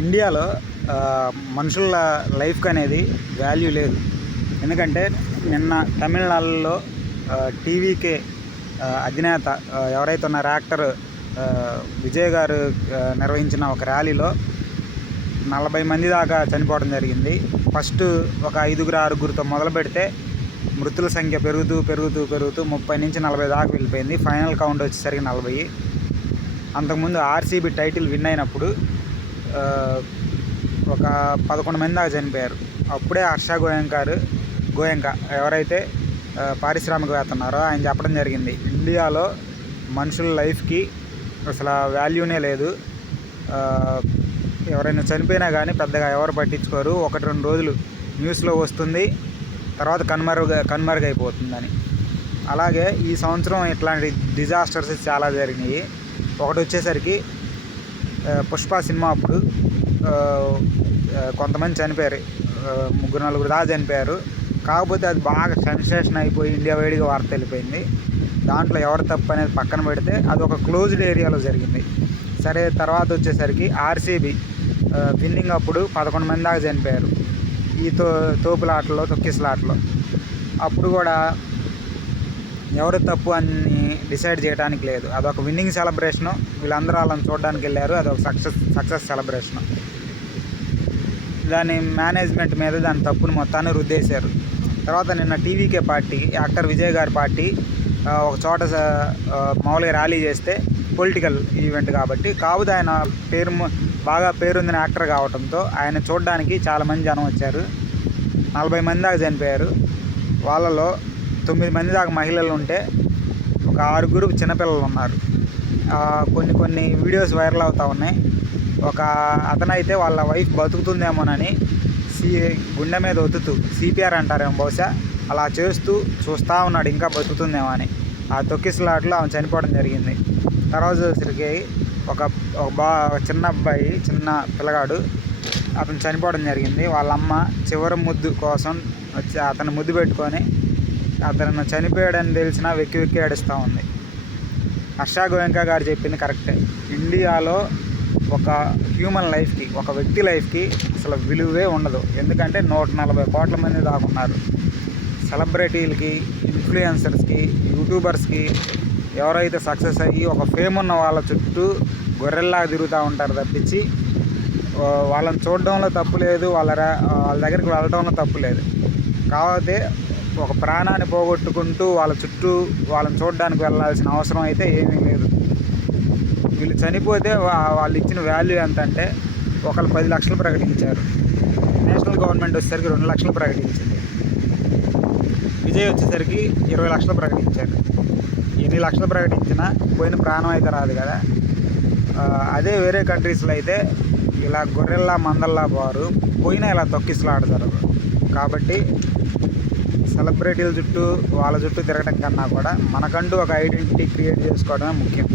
ఇండియాలో మనుషుల లైఫ్కి అనేది వాల్యూ లేదు. ఎందుకంటే నిన్న తమిళనాడులో టీవీకే అధినేత ఎవరైతే ఉన్నారో యాక్టర్ విజయ్ గారు నిర్వహించిన ఒక ర్యాలీలో 40 మంది దాకా చనిపోవడం జరిగింది. ఫస్ట్ ఒక 5-6తో మొదలు పెడితే మృతుల సంఖ్య పెరుగుతూ 30 నుంచి 40 దాకా వెళ్ళిపోయింది. ఫైనల్ కౌంట్ వచ్చేసరికి 40. అంతకుముందు ఆర్సీబీ టైటిల్ విన్ అయినప్పుడు ఒక 11 మంది దాకా చనిపోయారు. అప్పుడే హర్ష గోయంకా ఎవరైతే పారిశ్రామికవేత్త ఉన్నారో ఆయన చెప్పడం జరిగింది, ఇండియాలో మనుషుల లైఫ్కి అసలు వాల్యూనే లేదు. ఎవరైనా చనిపోయినా కానీ పెద్దగా ఎవరు పట్టించుకోరు. 1-2 రోజులు న్యూస్లో వస్తుంది, తర్వాత కనుమరుగైపోతుందని. అలాగే ఈ సంవత్సరం ఇట్లాంటి డిజాస్టర్స్ చాలా జరిగినాయి. ఒకటి వచ్చేసరికి పుష్ప సినిమా అప్పుడు కొంతమంది చనిపోయారు, 3-4 దాకా చనిపోయారు. కాకపోతే అది బాగా సెన్సేషన్ అయిపోయి ఇండియా వైడ్గా వార్త వెళ్ళిపోయింది. దాంట్లో ఎవరు తప్పు అనేది పక్కన పెడితే అది ఒక క్లోజ్డ్ ఏరియాలో జరిగింది. సరే, తర్వాత వచ్చేసరికి ఆర్సీబీ విన్నింగ్ అప్పుడు 11 మంది దాకా చనిపోయారు ఈ తోపులాటలో, తొక్కిసలాటలో. అప్పుడు కూడా ఎవరు తప్పు అని డిసైడ్ చేయడానికి లేదు. అదొక విన్నింగ్ సెలబ్రేషను. వీళ్ళందరూ వాళ్ళని చూడడానికి వెళ్ళారు. అదొక సక్సెస్ సెలబ్రేషను. దాని మేనేజ్మెంట్ మీద దాని తప్పును మొత్తాన్ని రుద్దేశారు. తర్వాత నిన్న టీవీకే పార్టీ, యాక్టర్ విజయ్ గారి పార్టీ ఒక చోట మామూలుగా ర్యాలీ చేస్తే పొలిటికల్ ఈవెంట్ కాకపోతే ఆయన బాగా పేరొందిన యాక్టర్ కావడంతో ఆయన చూడడానికి చాలామంది జనం వచ్చారు. 40 మంది దాకా చనిపోయారు. వాళ్ళలో 9 మంది దాకా మహిళలు ఉంటే ఒక 6 చిన్నపిల్లలు ఉన్నారు. కొన్ని వీడియోస్ వైరల్ అవుతూ ఉన్నాయి. ఒక అతనైతే వాళ్ళ వైఫ్ బతుకుతుందేమోనని గుండె మీద ఒత్తుతూ సిపిఆర్ అంటారేమో బహుశా, అలా చూస్తూ ఉన్నాడు ఇంకా బతుకుతుందేమో అని. ఆ తొక్కిసలాటలో ఆమె చనిపోవడం జరిగింది. తర్వాత వచ్చేసరికి ఒక చిన్న అబ్బాయి, చిన్న పిల్లగాడు, అతను చనిపోవడం జరిగింది. వాళ్ళ అమ్మ చివరి ముద్దు కోసం వచ్చి అతను ముద్దు పెట్టుకొని అతను చనిపోయాడని తెలిసినా వెక్కి ఏడుస్తూ ఉంది. హర్ష గోయంకా గారు చెప్పింది కరెక్టే. ఇండియాలో ఒక హ్యూమన్ లైఫ్కి, ఒక వ్యక్తి లైఫ్కి అసలు విలువే ఉండదు. ఎందుకంటే 140 కోట్ల మంది దాకా ఉన్నారు. సెలబ్రిటీలకి, ఇన్ఫ్లుయెన్సర్స్కి, యూట్యూబర్స్కి ఎవరైతే సక్సెస్ అయ్యి ఒక ఫేమ్ ఉన్న వాళ్ళ చుట్టూ గొర్రెల్లాగా తిరుగుతూ ఉంటారు తప్పించి వాళ్ళని చూడడంలో తప్పు లేదు, వాళ్ళ దగ్గరికి వెళ్ళడంలో తప్పు లేదు. కాకపోతే ఒక ప్రాణాన్ని పోగొట్టుకుంటూ వాళ్ళ చుట్టూ వాళ్ళని చూడడానికి వెళ్ళాల్సిన అవసరం అయితే ఏమీ లేదు. వీళ్ళు చనిపోతే వాళ్ళు ఇచ్చిన వాల్యూ ఎంత అంటే, ఒకళ్ళు 10 లక్షలు ప్రకటించారు, నేషనల్ గవర్నమెంట్ వచ్చేసరికి 2 లక్షలు ప్రకటించింది, విజయ్ వచ్చేసరికి 20 లక్షలు ప్రకటించారు. ఎన్ని లక్షలు ప్రకటించినా పోయిన ప్రాణం అయితే రాదు కదా. అదే వేరే కంట్రీస్లో అయితే ఇలా గొర్రెల్లా మందల్లా పోరు, పోయినా ఇలా తొక్కిసలాడతారు. కాబట్టి సెలబ్రిటీల చుట్టూ వాళ్ళ చుట్టూ తిరగడం కన్నా కూడా మనకంటూ ఒక ఐడెంటిటీ క్రియేట్ చేసుకోవడమే ముఖ్యం.